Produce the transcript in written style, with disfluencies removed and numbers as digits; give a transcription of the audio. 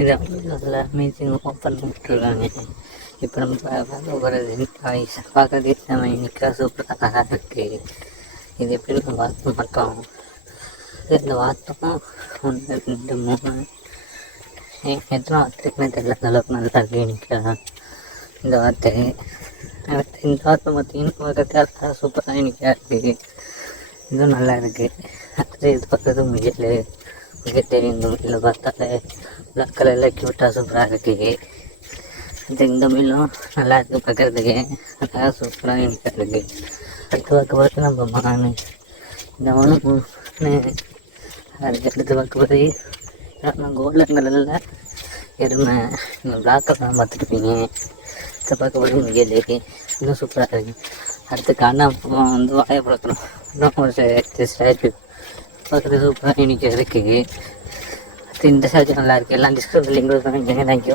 இதை நல்ல amazing open பண்ணிட்டுருக்காங்க. இப்போ நம்ம பார்க்க போகிறது டாய்ஸ். பார்க்கறதே நம்ம இன்னைக்கா சூப்பராக இருக்குது. இது எப்படி நம்ம வார்த்தை மாட்டோம். இந்த வார்த்தையும் 1 2 3 எத்தனை வார்த்தைக்குமே தெரியல. அந்த அளவுக்கு நல்லா இருக்கு இன்னைக்கா இந்த வார்த்தை. இந்த வார்த்தை பார்த்தீங்கன்னா பார்க்கறதுக்கு சூப்பராக இன்னைக்கா இருக்குது. இதுவும் நல்லா இருக்குது. அது இது பார்க்கறது முயல் தெரியும். இந்த முயல் பார்த்தாலே பிளாக் கலரில் க்யூட்டாக சூப்பராக இருக்குது. இந்த மீனும் நல்லா இருக்குது பார்க்குறதுக்கு. நல்லா சூப்பராக எனக்கு இருக்குது. அடுத்து பார்க்க நம்ம மான். இந்த மானும் அதுக்கு அடுத்து பார்க்கும்போது கோல்டன் கலரில் எருமை இந்த பிளாக் கலர் பார்த்துருப்பீங்க. இதை பார்க்கும்போது முயல் இன்னும் சூப்பராக இருக்குது. அடுத்து கண்ணா வாயை பழக்கணும். இன்னும் ஒரு ஸ்டாச்சு பார்க்குறது சூப்பராக எனக்கு இருக்குது. அடுத்து இந்த ஸ்டாச்சு நல்லா இருக்குது. எல்லாம் டிஸ்கிரிப்ஷன் லிங்க் தேங்க்யூ.